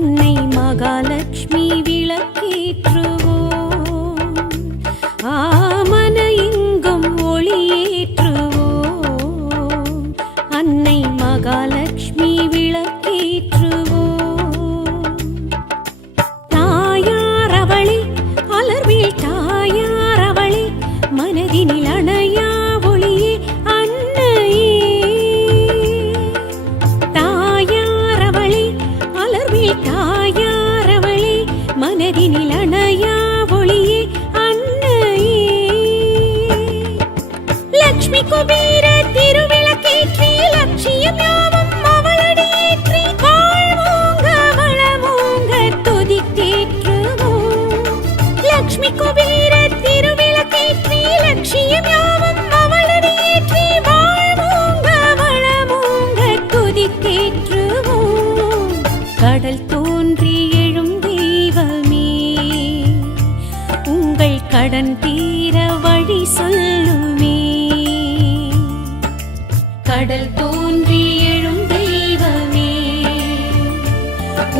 அன்னை மகாலட்சுமி விளக்கேற்றுவோம், ஆமன எங்கும் ஒளியேற்றுவோம். அன்னை மகாலட்சுமி விளக்கேற்றுவோம். தாயார் அவளே, அலர்வில் தாயார் அவளே, மனதினில் அணையா ஒளியே அன்னையே. தாயார் அவளே, அலர்வில் தாயார் அவளே, மனதினில் அணையா ஒளியே அன்னையே. லட்சுமி குபேர திருவிளக்கேற்றி லட்சியம் யாவும் அவளடியேற்றி வாழ்வோங்க வளமோங்க துதித்தேற்றுவோம். லட்சுமி குபேர திருவிளக்கேற்றி லட்சியம் யாவும் அவளடியேற்றி வாழ்வோங்க வளமோங்க துதித்தேற்றுவோம். கடல் தோன்றி எழும் தெய்வமே, உங்கள் கடன் தீர வழி சொல்லுமே. கடல் தோன்றி எழும் தெய்வமே,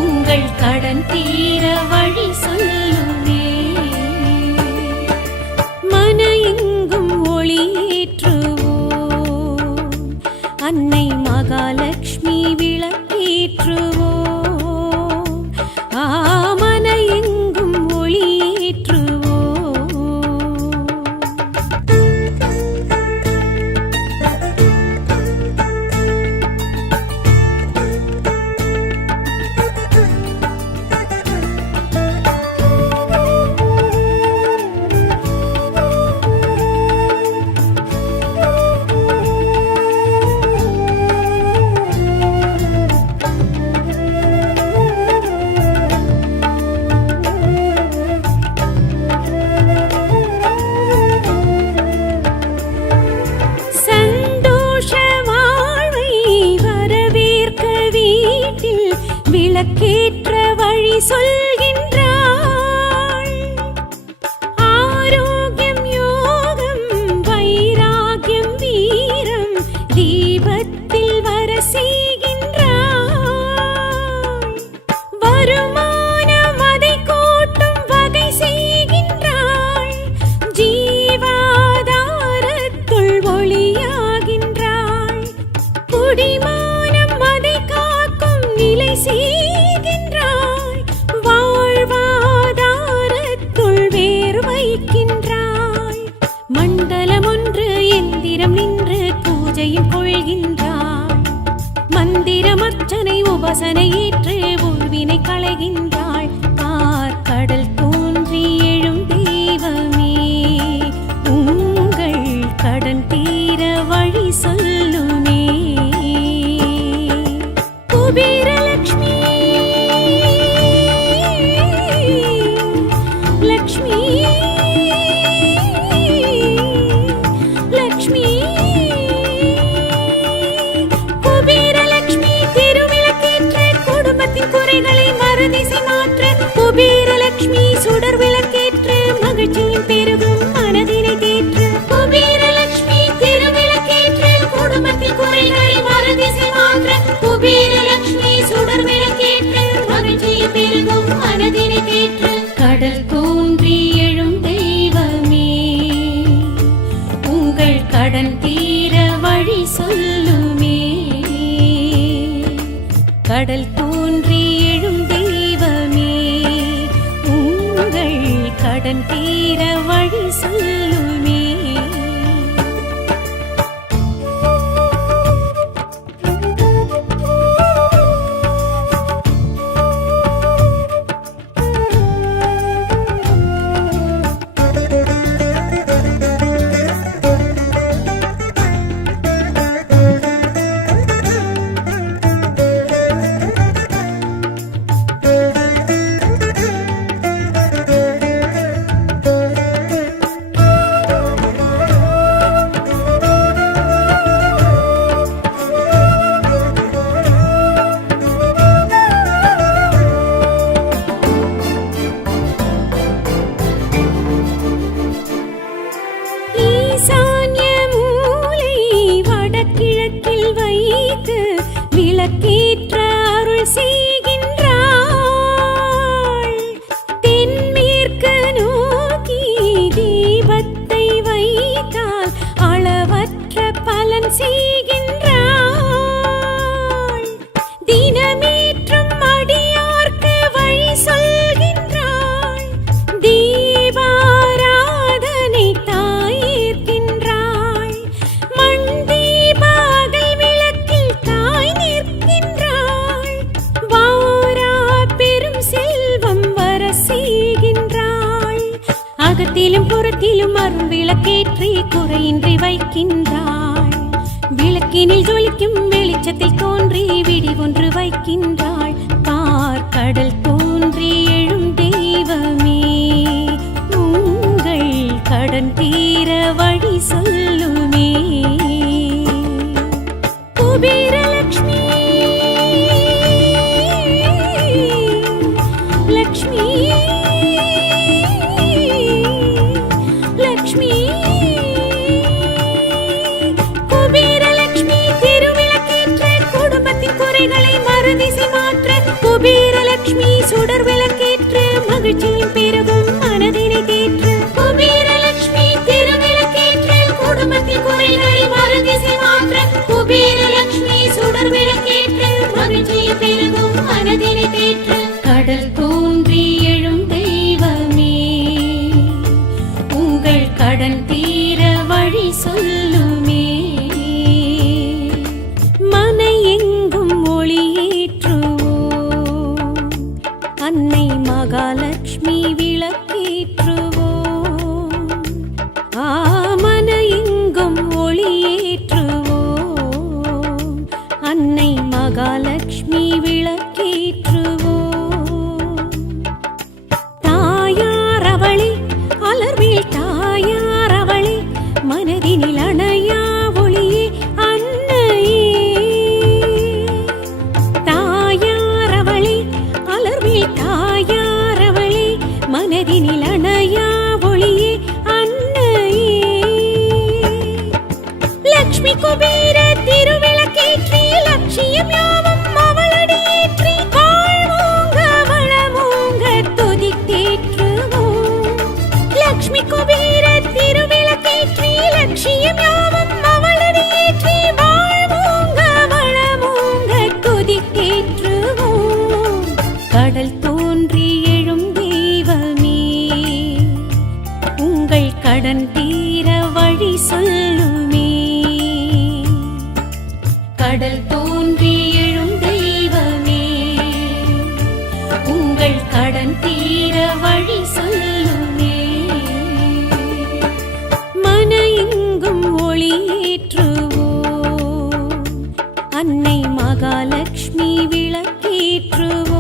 உங்கள் கடன் தீர வழி சொல்லுமே. மன எங்கும் ஒளியேற்றுவோம், அன்னை மகாலட்சுமி விளக்கேற்றுவோம், ஆமன எங்கும் ஒளியேற்றுவோம். சந்தோஷ வாழ்வை வரவேற்க வீட்டில் விளக்கேற்ற வழி சொல்கின்றாள். ஆரோக்கியம் யோகம் வைராகியம் வீரம் தீபத்தில் வர செய்கின்றாள். வருமானம் அதை கூட்டும் வகை செய்கின்றாள். ஜீவாதாரத்துள் ஒளியாகின்றாள். குடிமானம் அதை காக்கும் நிலை செய்கின்றாள். வாழ்வாதாரத்துள் வேர் வைக்கின்றாள். மண்டலம் ஒன்று எந்திரம் நின்று பூஜையும் கொள்கின்றாள். மந்திரமர்ச்சனை உபாசனை ஏற்று உள்வினை களைகின்றாள். கடல் தோன்றி எழும் தெய்வமே, உங்கள் கடன் தீர வழி சொல்லுமே. குபேரலட்சுமி லட்சுமி லட்சுமி குபேரலட்சுமி திருவிளக்கேற்ற குடும்பத்தின் குறைகளை மறுதிசை மாற்ற. குபேரலட்சுமி சுடர் விளக்கேற்று மகிழ்ச்சியின் பெருகும் மனதினை தேற்று. குபேரலட்சுமி திருவிளக்கேற்று குடும்பத்தின் குறைகளை மறுதிசை மாற்ற. குபேரலட்சுமி சுடர் விளக்கேற்று மகிழ்ச்சியின் பெருகும் மனதினை தேற்று. கடல் தோன்றி எழும் தெய்வமே, உங்கள் கடன் தீர வழி சொல்லுமே. கடல் தோன்றி எழும் தெய்வமே, உங்கள் கடன் தீர வழி சொல்லுமே. அகத்திலும் புறத்திலும் அருள் விளக்கேற்றி குறையின்றி வைக்கின்றாள். விளக்கினில் ஜொலிக்கும் வெளிச்சத்தில் தோன்றி விடி ஒன்று வைக்கின்றாள். பார்க்கடல் தோன்றி எழும் தெய்வமே, உங்கள் கடன் தீர வழி சொல்லுமே. குபேரலக்ஷ்மி லக்ஷ்மி லக்ஷ்மி குபேரலக்ஷ்மி திருவிளக்கேற்ற குடும்பத்தின் குறைகளை மறுதிசை மாற்ற. குபேரலக்ஷ்மி சுடர் விளக்கேற்று மகிழ்ச்சியும் பெருகும் மனதினை தேற்று. குபேரலக்ஷ்மி திருவிளக்கேற்ற குடும்பத்தின் குறைகளை மறுதிசை மாற்ற. குபேரலக்ஷ்மி சுடர் விளக்கேற்று மகிழ்ச்சியும் பெருகும் மனதினை தேற்று. கடல் தோன்றி எழும் தெய்வமே, உங்கள் கடன் தீர வழி சொல்லுமே. மனை எங்கும் ஒளியேற்றுவோம், அன்னை மகாலட்சுமி விளக்கேற்றுவோம். மன எங்கும் ஒளியேற்றுவோம், அன்னை மகாலட்சுமி விளக்கேற்றுவோம். அலர்வில் தாயார் அவளே, மனதினில் அணையா ஒளியே அன்னையே. தாயார் அவளே, அலர்வில் தாயார் அவளே, மனதினில் அணையா ஒளியே அன்னையே. லக்ஷ்மி குபேர திருவிளக்கேற்றி லட்சியம் யாவும் அவளடியேற்றி வாழ்வோங்க வளமோங்க துதித்தேற்றுவோம். லக்ஷ்மி குபேர திருவிளக்கேற்றி லட்சியம் யாவும் அவளடியேற்றி வாழ்வோங்க வளமோங்க துதித்தேற்றுவோம். கடல் தோன்றி எழும் தெய்வமே, உங்கள் கடன் தீர வழி சொல்லுமே. கடல் தோன்றி எழும் தெய்வமே, உங்கள் கடன் தீர வழி சொல்லுமே. மன எங்கும் ஒளியேற்றுவோம், அன்னை மகாலட்சுமி விளக்கேற்றுவோம்.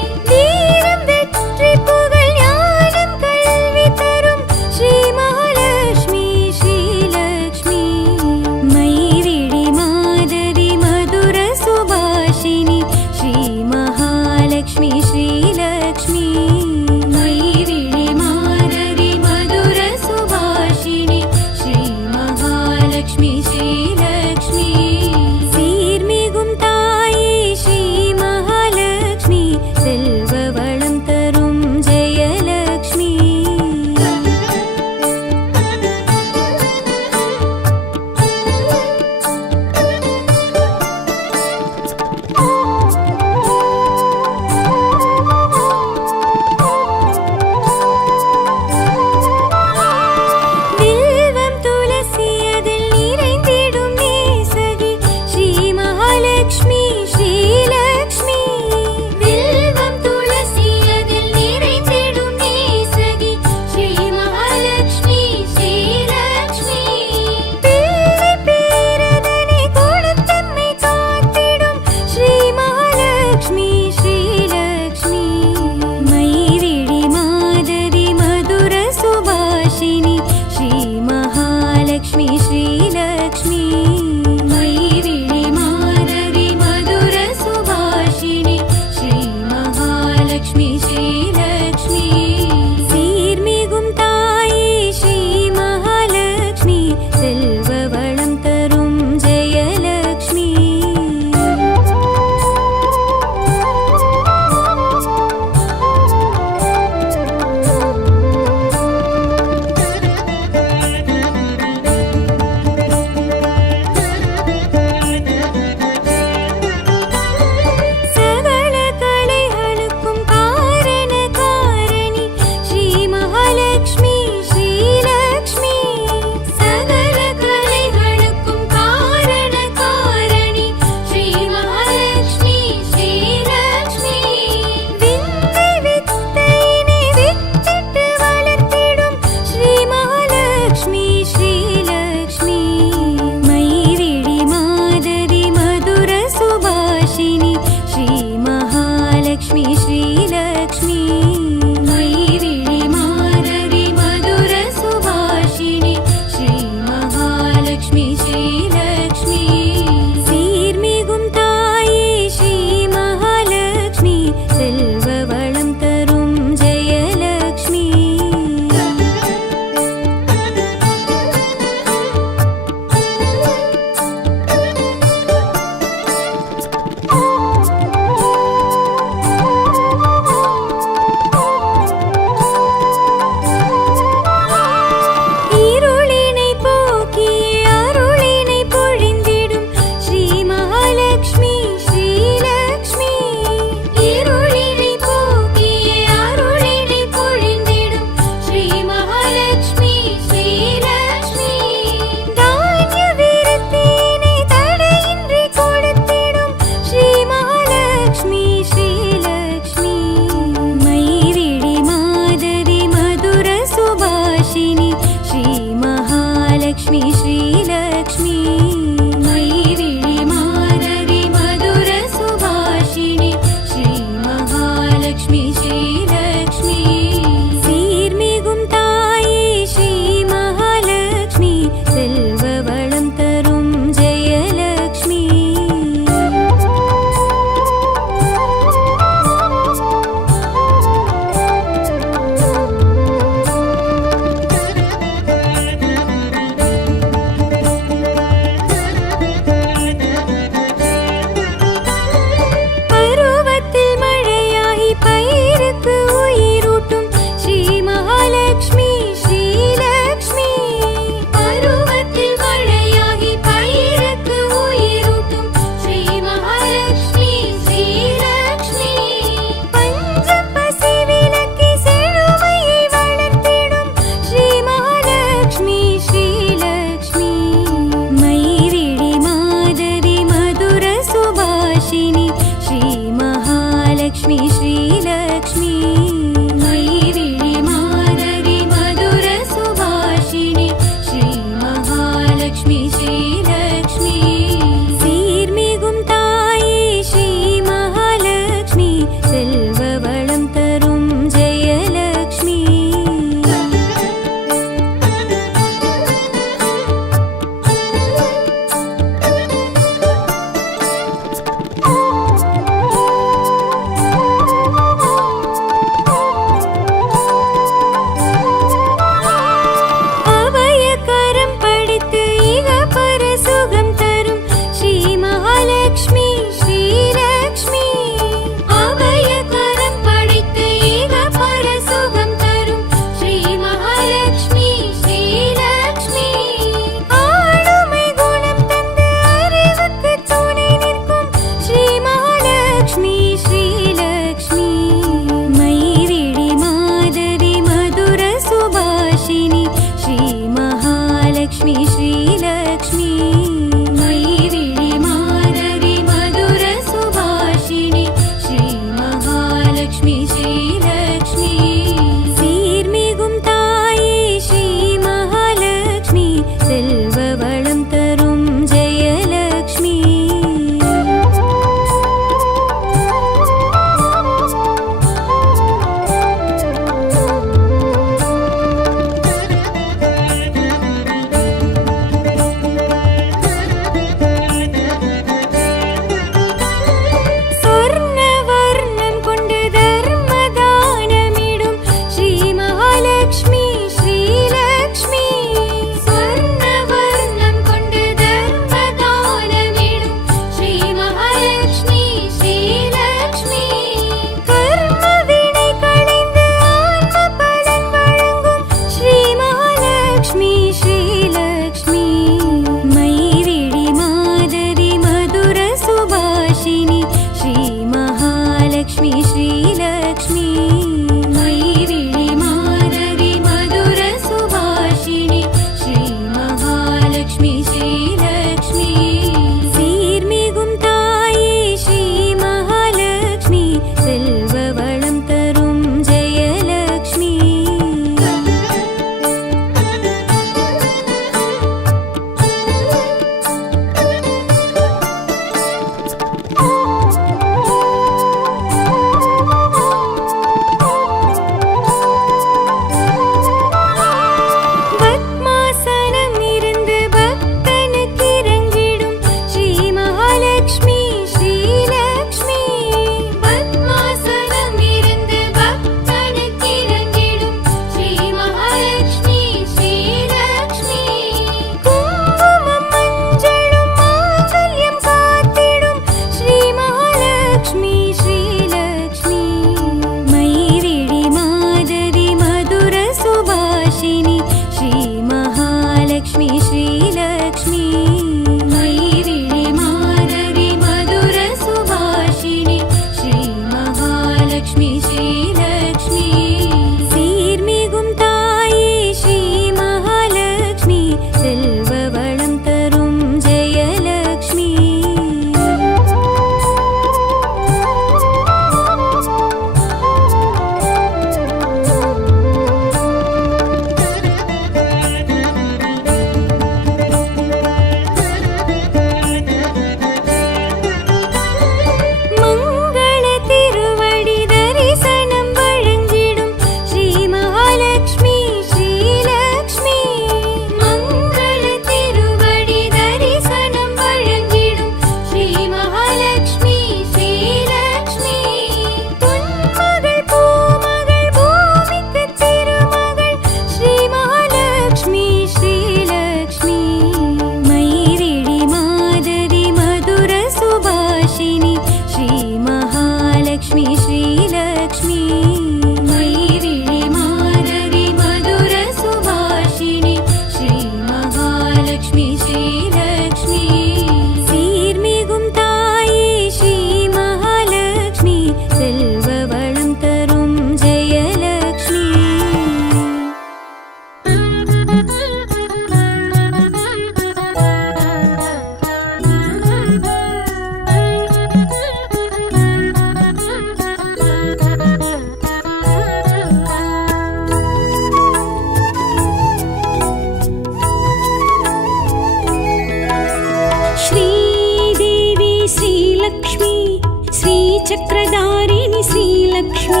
ஸ்ரீசக்கரதாரிணி ஸ்ரீலக்ஷ்மி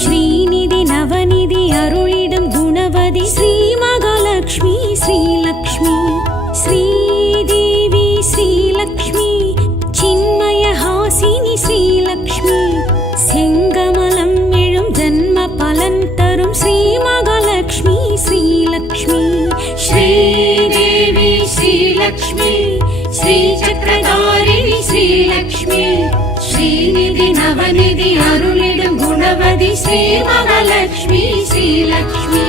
ஸ்ரீநிதி நவநிதி அருளிடும் குணவதி ஸ்ரீ மகாலட்சுமி ஸ்ரீலக்ஷ்மி ஸ்ரீதேவி ஸ்ரீலக்ஷ்மி சின்மயஹாசினி ஸ்ரீலக்ஷ்மி செங்கமலம் எழும் ஜன்ம பலன் தரும் ஸ்ரீ மகாலட்சுமி ஸ்ரீலக்ஷ்மி श्रीदेवी श्रीलक्ष्मी श्रीचक्रधारिणी श्रीलक्ष्मी श्रीनिधि नवनिधि अरुளிடும் गुणवதி श्री महालक्ष्मी श्रीलक्ष्मी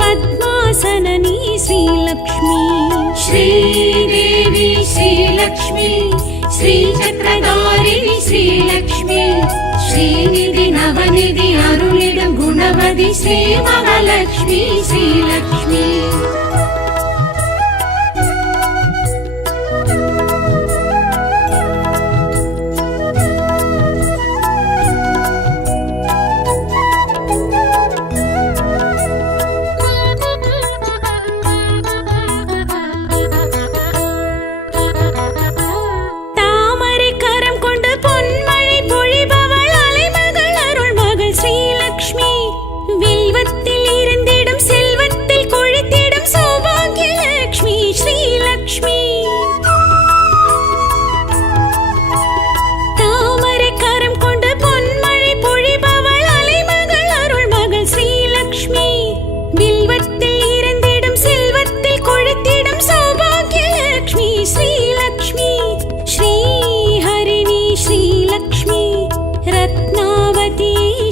पद्मासननी श्रीलक्ष्मी श्रीदेवी श्रीलक्ष्मी श्रीचक्रधारिणी श्रीलक्ष्मी श्रीनिधि नवनिधि अरुளிடும் गुणवதி श्री महालक्ष्मी श्रीलक्ष्मी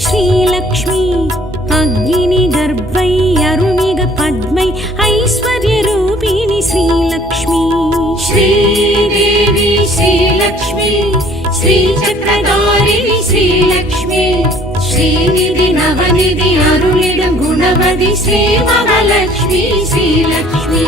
श्रीलक्ष्मी अग्नि गर्भै अरुणिग पद्मै ऐश्वर्य रूपिणी श्रीलक्ष्मी श्रीदेवी श्रीलक्ष्मी श्रीचक्रधारिणी श्रीलक्ष्मी श्रीनिधि नवनिधि अरुளிடும் गुणवதி श्री महालक्ष्मी श्रीलक्ष्मी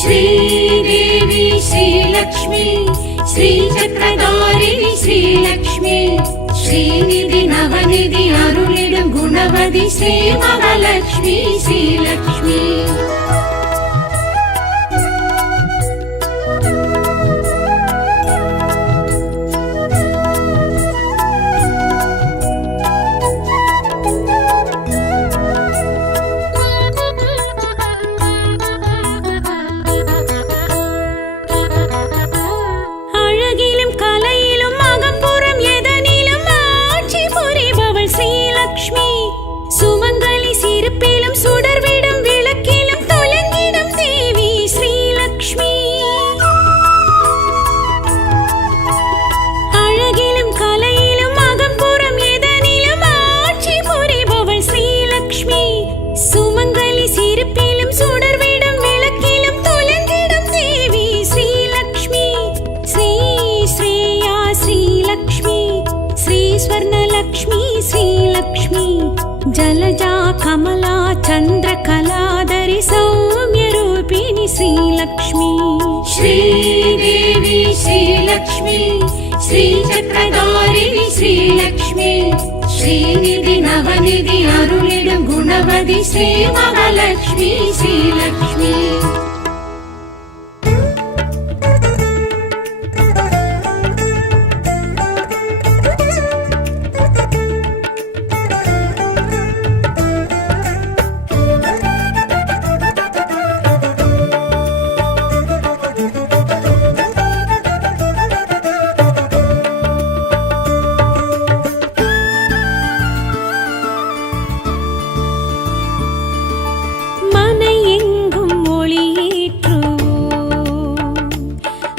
श्रीदेवी श्रीलक्ष्मी श्रीचक्रधारिणी श्रीलक्ष्मी श्रीनिधि नवनिधि अरुளிடும் गुणवதி श्री महालक्ष्मी श्रीलक्ष्मी சுமங்கலி சிரிப்பிலும் சுடர்விடும் விளக்கிலும் தொலை श्रीलक्ष्मी जलजा कमला चन्द्रकलाधरि सौम्यरूपिणि श्रीलक्ष्मी श्रीदेवी श्रीलक्ष्मी श्रीचक्रधारिणि श्रीलक्ष्मी श्रीनिधि नवनिधि अरुளிடும் गुणवதி श्रीमहालक्ष्मी श्रीलक्ष्मी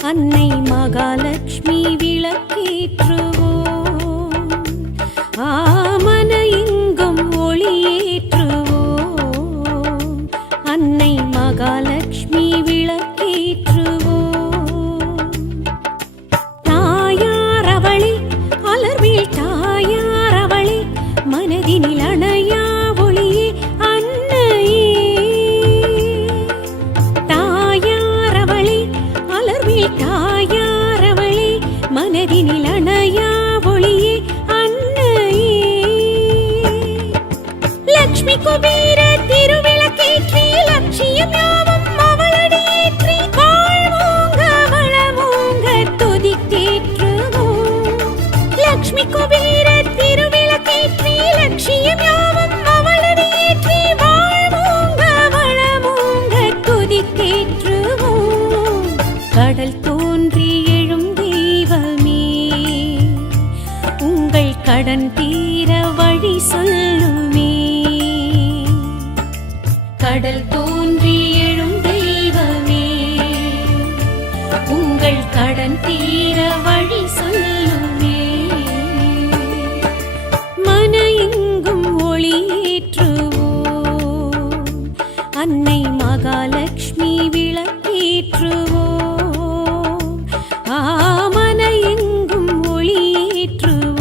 அன்னை மகாலட்சுமி விளக்கேற்றுவோம் ஆமன எங்கும் ஒளியேற்றுவோம் அன்னை மகாலட்சுமி விளக்கேற்றுவோம் தாயார் அவளே அலர்மேல் தாயார் அவளே மனதினில் அணையா ஒளியே அன்னையே தாயார் அவளே அலர்மேல் தாயார் அவளே மனதினில் அணையா ஒளியே அன்னையே லக்ஷ்மி குபேர திருவிளக்கேற்றி லட்சியம் யாவும் அவளடியேற்றி வாழ்வோங்க வளமோங்க துதித்தேற்றுவோம் லக்ஷ்மி குபேர திருவிளக்கேற்றி லட்சியம் யாவும் அவளடியேற்றி வாழ்வோங்க வளமோங்க துதித்தேற்றுவோம் கடல் தோன்றி எழும் தெய்வமே உங்கள் கடன் தீர வழி சொல்லுமே கடல் தோன்றி எழும் தெய்வமே உங்கள் கடன் தீர வழி சொல்லுமே மன எங்கும் ஒளியேற்றுவோம் அன்னை மகாலட்சுமி விளக்கேற்றுவோம் ஆமன எங்கும் ஒளியேற்றுவோம்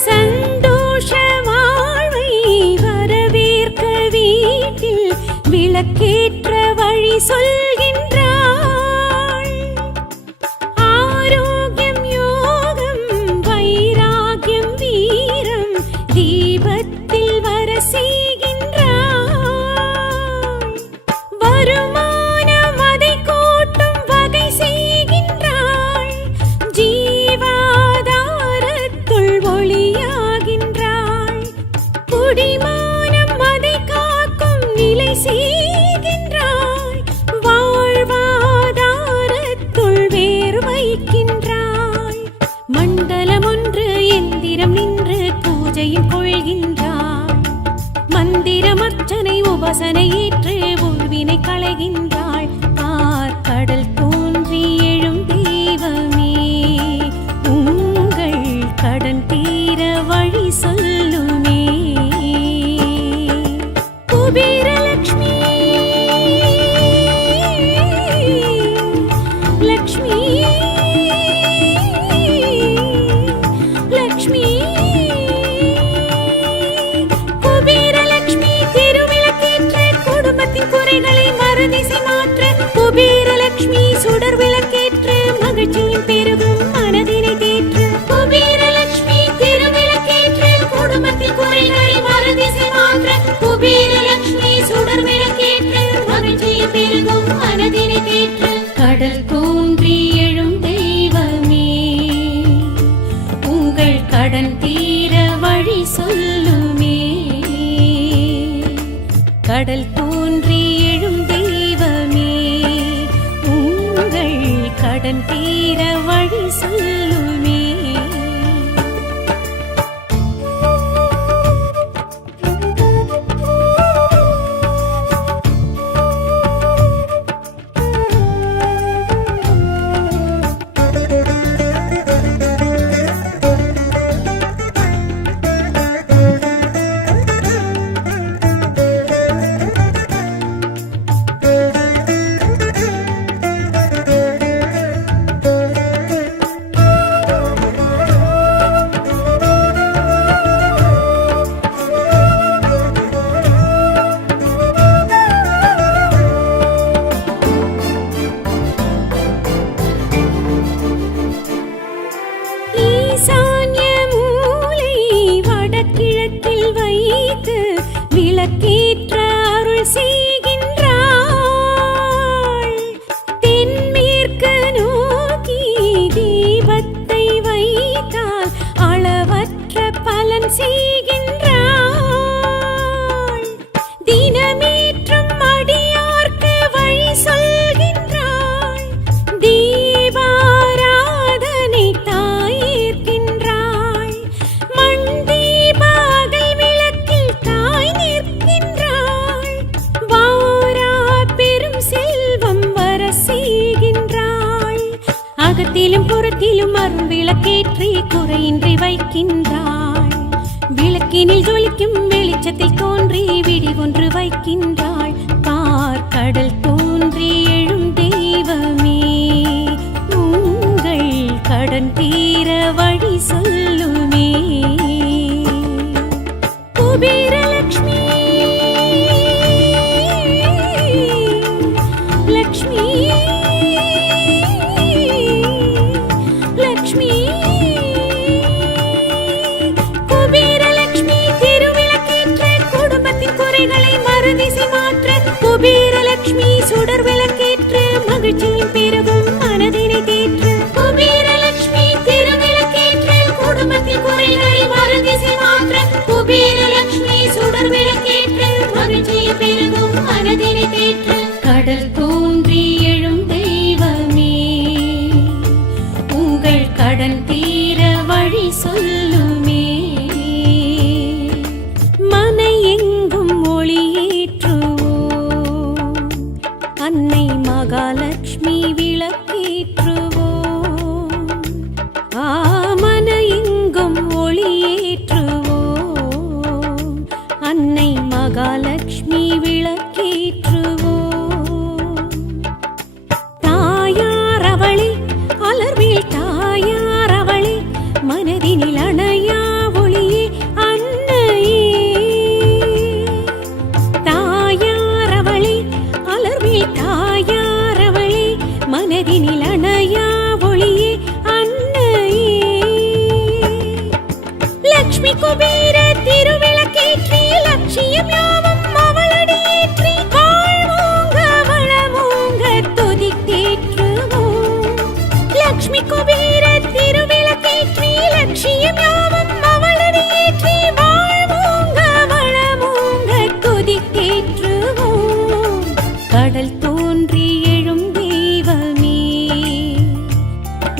சந்தோஷ வாழ்வை வரவேற்க வீட்டில் விளக்கேற்ற வழி சொல்கின்றாள் ஆரோக்கியம் யோகம் வைராகியம் வீரம் தீபத்தில் வர செய்கின்றாள் வருமானம் அதை கூட்டும் வகை செய்கின்றாள் ஜீவாதாரத்துள் ஒளியாகின்றாள் குடிமானம் அதை காக்கும் நிலை செய்கின்றாள் வாழ்வாதாரத்துள் வேர் வைக்கின்றாள் மண்டலம் ஒன்று எந்திரம் நின்று பூஜையில் கொள்கின்றாள் மந்திரம் அர்ச்சனை உபாசனை ஏற்று உள்வினை களைகின்றாள் கடல் தோன்றி எழும் தெய்வமே உங்கள் கடன் தீர வழி சொல்லுமே குபேரலக்ஷ்மி லக்ஷ்மி லக்ஷ்மி குபேரலக்ஷ்மி திருவிளக்கேற்ற குடும்பத்தின் குறைகளை மறுதிசை மாற்ற குபேரலக்ஷ்மி சுடர் விளக்கேற்று மகிழ்ச்சியின் பெருகும் மனதினை தேற்று குபேரலக்ஷ்மி திருவிளக்கேற்று குடும்பத்தின் குறைகளை மறுதிசை மாற்ற குபேரலக்ஷ்மி சுடர் விளக்கேற்று மகிழ்ச்சியின் பெருகும் மனதினை தேற்று கடல் தோன்றி எழும் தெய்வமே உங்கள் கடன் தீர வழி சொல்லுமே கடல் தோன்றி எழும் தெய்வமே உங்கள் கடன் தீர வழி சொல்லுமே ஈசான்ய மூலை வடகிழக்கில் வைத்து விளக்கேற்ற அருள் செய்கின்றாள். தென்மேற்கு நோக்கி தீபத்தை வைத்தால் அளவற்ற பலன் செய்கின்றாள். தினமேற்றும் அடியார்க்கு வழி சொல்கின்றாள். தீபாராதனை தாயேற்கின்றாள். மண் தீபாகல் விளக்கில் தாய் நிற்கின்றாள். வாரா பெரும் செல்வம் வர செய்கின்றாள். அகத்திலும் புறத்திலும் அருள் விளக்கேற்றி குறையின்றி வைக்கின்றாள். விளக்கினில் ஜொலிக்கும் வெளிச்சத்தில் தோன்றி விடி ஒன்று வைக்கின்றாள். பார்க்கடல் தோன்றி எழும் தெய்வமே, உங்கள் கடன் தீர வழி சொல்லுமே. குபேரலக்ஷ்மி லக்ஷ்மி லக்ஷ்மி குபேரலக்ஷ்மி திருவிளக்கேற்ற குடும்பத்தின் குறைகளை மறுதிசை மாற்ற. குபேரலக்ஷ்மி சுடர் விளக்கேற்று மகிழ்ச்சியும் பெருகும் மனதினை தேற்ற. குபேரலக்ஷ்மி திருவிளக்கேற்ற குடும்பத்தின் குறைகளை மறுதிசை மாற்ற. குபேரலக்ஷ்மி சுடர் விளக்கேற்று மகிழ்ச்சியும் பெருகும் மனதினை தேற்ற. கடல் தோன்றி எழும் தெய்வமே, உங்கள் கடன் தீர வழி சொல்லுமே. மனை எங்கும் ஒளியேற்றுவோம், அன்னை மகாலட்சுமி விளக்கேற்றுவோம். ஆமன எங்கும் ஒளியேற்றுவோம், அன்னை மகாலட்சுமி விளக்கேற்றுவோம். தாயார் அவளே, அலர்மேல் தாயார் அவளே, மனதினில் அணையா ஒளியே அன்னையே. தாயார் அவளே, அலர்மேல் தாயார் அவளே, மனதினில் அணையா ஒளியே அன்னையே. லக்ஷ்மி குபேர திருவிளக்கேற்றி லட்சியம் யாவும் அவளடியேற்றி வாழ்வோங்க வளமோங்க துதித்தேற்றுவோம். லக்ஷ்மி குபேர திருவிளக்கேற்றி லட்சியம் யாவும் அவளடியேற்றி வாழ்வோங்க வளமோங்க துதித்தேற்றுவோம். கடல் தோன்றி எழும் தெய்வமே,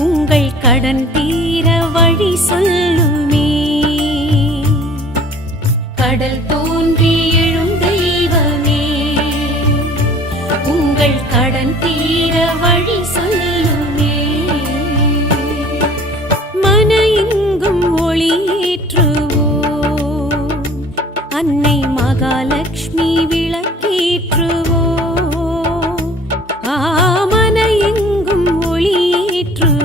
உங்கள் கடன் தீர வழி சொல்லுமே. கடல் தோன்றி எழும் தெய்வமே, உங்கள் கடன் தீர வழி சொல்லுமே. மன எங்கும் ஒளியேற்றுவோம், அன்னை மகாலட்சுமி விளக்கேற்றுவோம். ஆமன எங்கும் ஒளியேற்றுவோம்.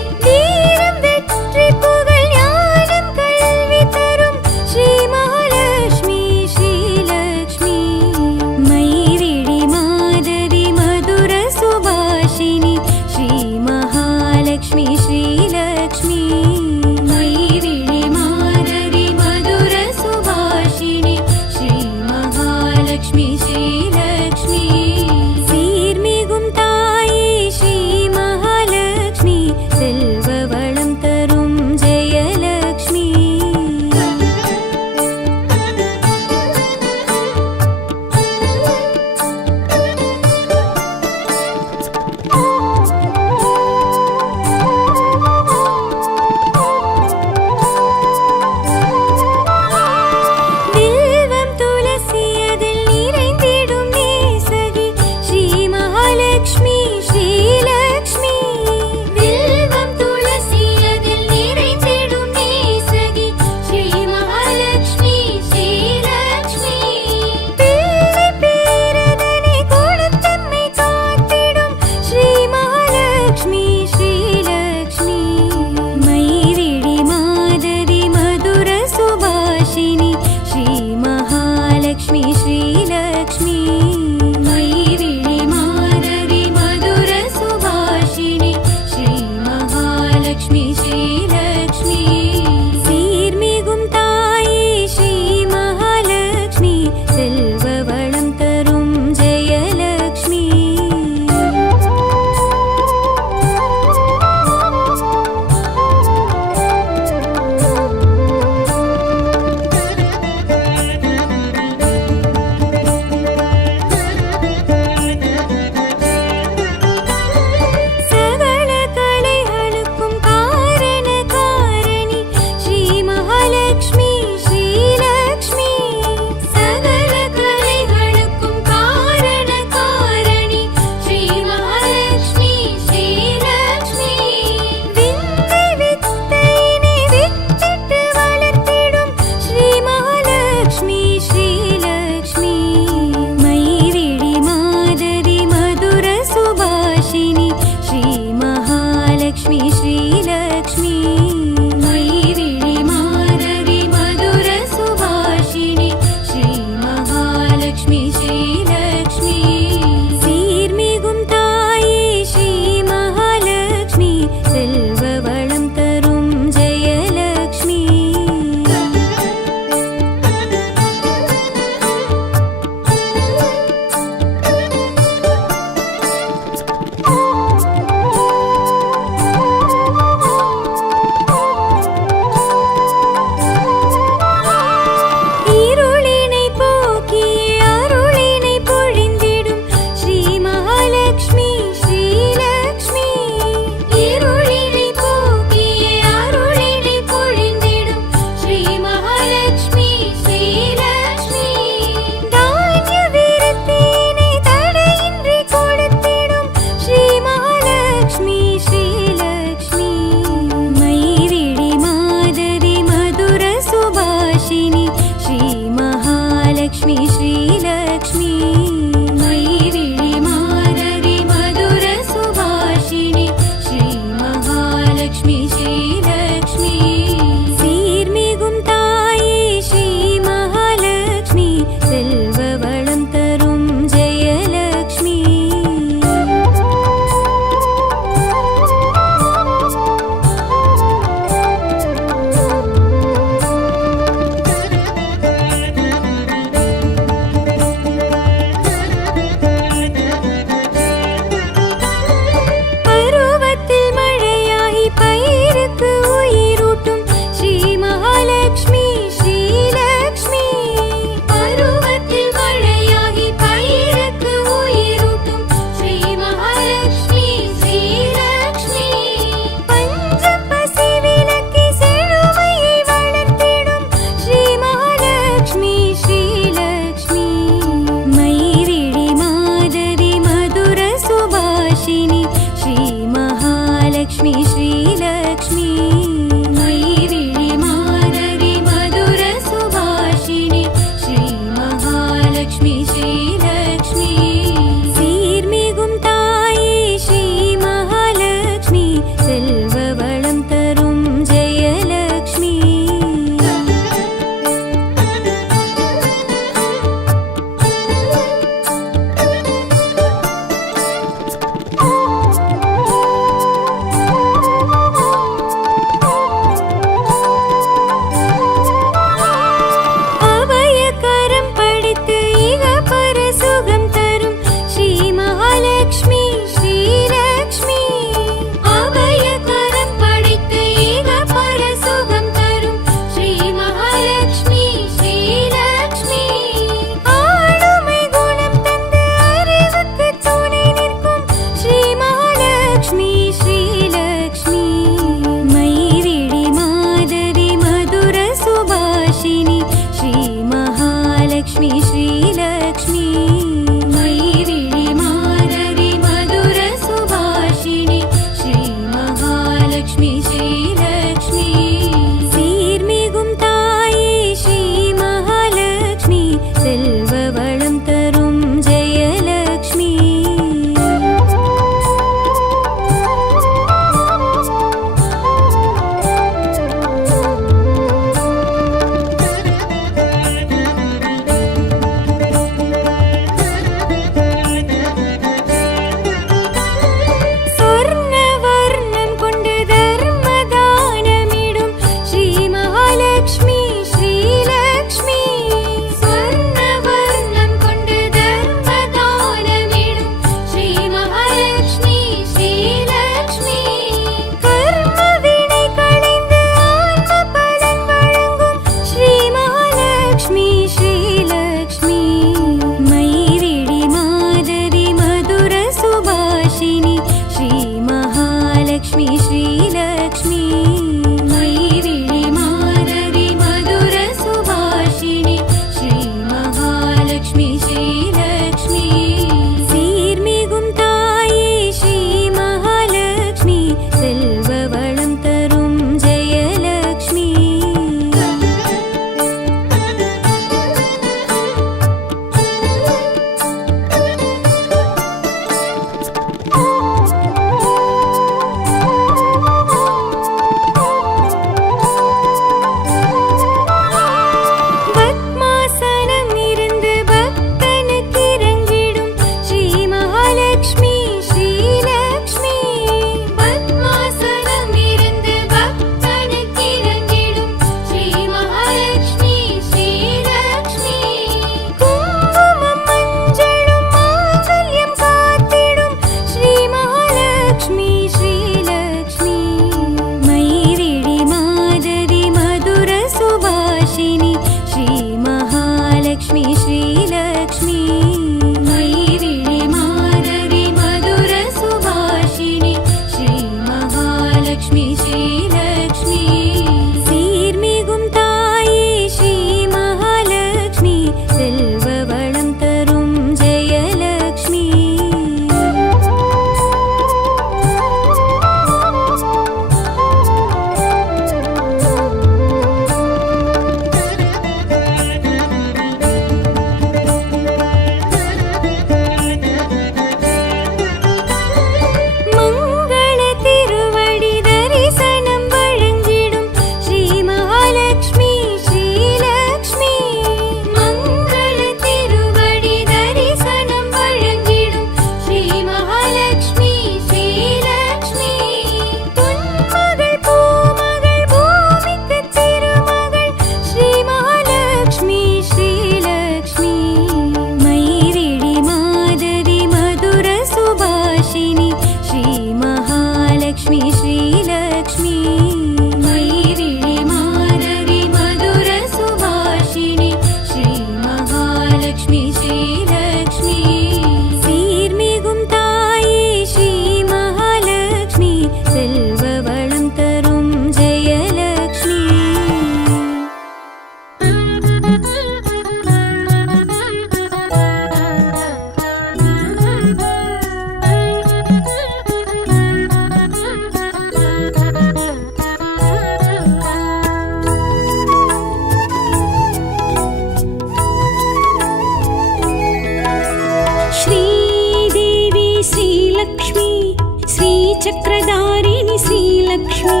ஸ்ரீசக்கரதாரிணி ஸ்ரீலக்ஷ்மி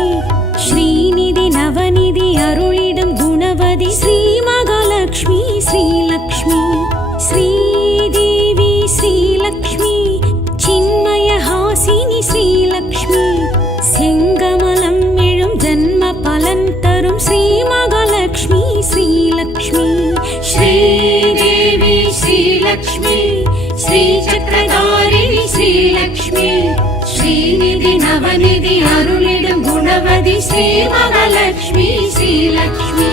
ஸ்ரீநிதி நவநிதி அருளிடும் குணவதி ஸ்ரீ மகாலட்சுமி ஸ்ரீலக்ஷ்மி ஸ்ரீதேவி ஸ்ரீலக்ஷ்மி சின்மயஹாசினி ஸ்ரீலக்ஷ்மி செங்கமலம் எழும் ஜன்ம பலன் தரும் ஸ்ரீ மகாலட்சுமி ஸ்ரீலக்ஷ்மி श्रीदेवी श्रीलक्ष्मी श्रीचक्रधारिणि श्रीलक्ष्मी श्रीनिधि नवनिधि अरुளிடும் गुणवதி श्री महालक्ष्मी श्रीलक्ष्मी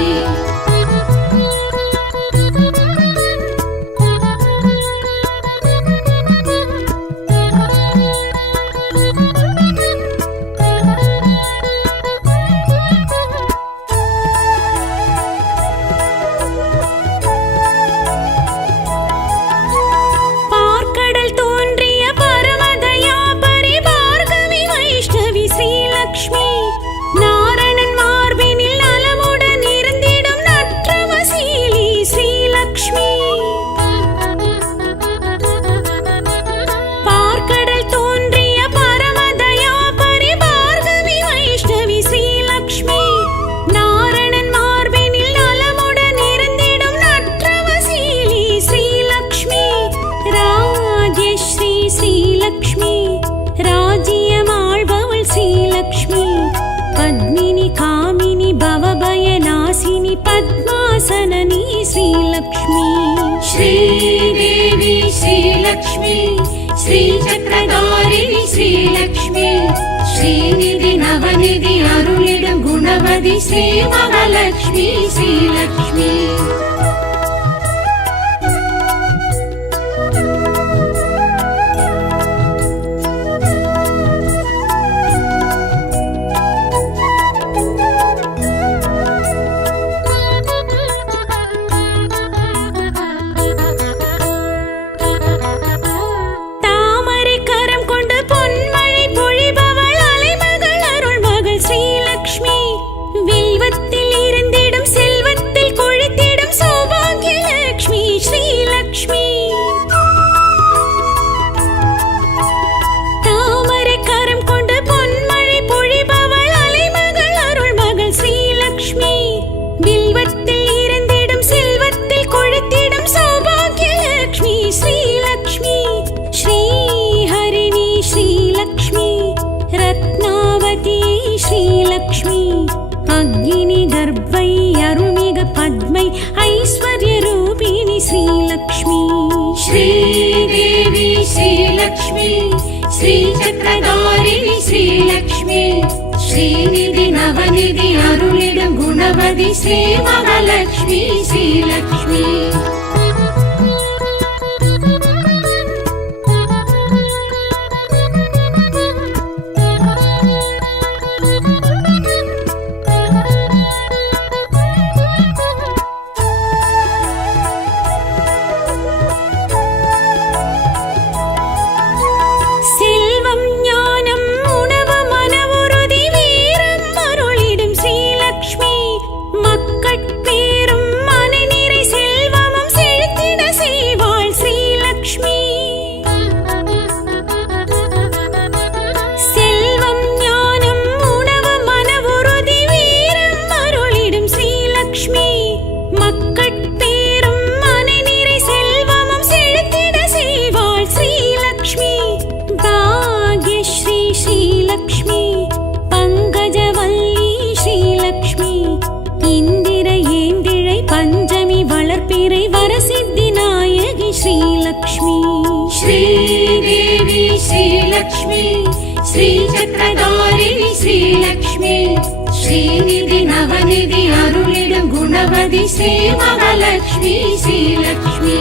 पद्मासननी श्रीलक्ष्मी श्रीदेवी श्रीलक्ष्मी श्रीचक्रधारिणि श्रीलक्ष्मी श्रीनिधि नवनिधि अरुளிடும் गुणवதி श्री महालक्ष्मी श्रीलक्ष्मी श्रीलक्ष्मी अग्नि गर्भै अरुणिग पद्मै ऐश्वर्य रूपिणी श्रीलक्ष्मी श्रीदेवी श्रीलक्ष्मी श्रीचक्रधारिणि श्रीलक्ष्मी श्रीनिधि नवनिधि अरुளிடும் गुणवதி श्री महालक्ष्मी श्रीलक्ष्मी श्रीदेवी श्रीलक्ष्मी श्रीचक्रधारिणि श्रीलक्ष्मी श्रीनिधि नवनिधि अरुளிடும் गुणवதி श्री महालक्ष्मी श्रीलक्ष्मी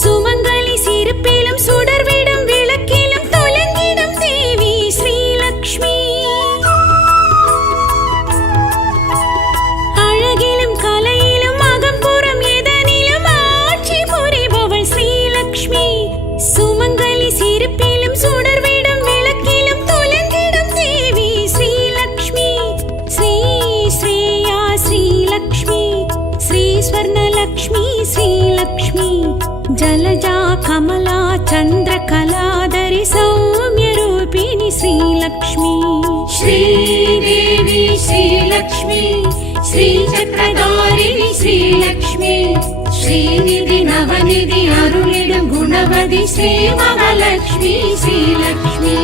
சுமங்கலி சிரிப்பிலும் சுடர்விடும் விளக்கிலும் जलजा कमला चन्द्रकलाधरि सौम्यरूपिणि श्रीलक्ष्मी श्रीदेवी श्रीलक्ष्मी श्रीचक्रधारिणि श्रीलक्ष्मी श्रीनिधि नवनिधि अरुளிடும் गुणवதி श्रीमहालक्ष्मी श्रीलक्ष्मी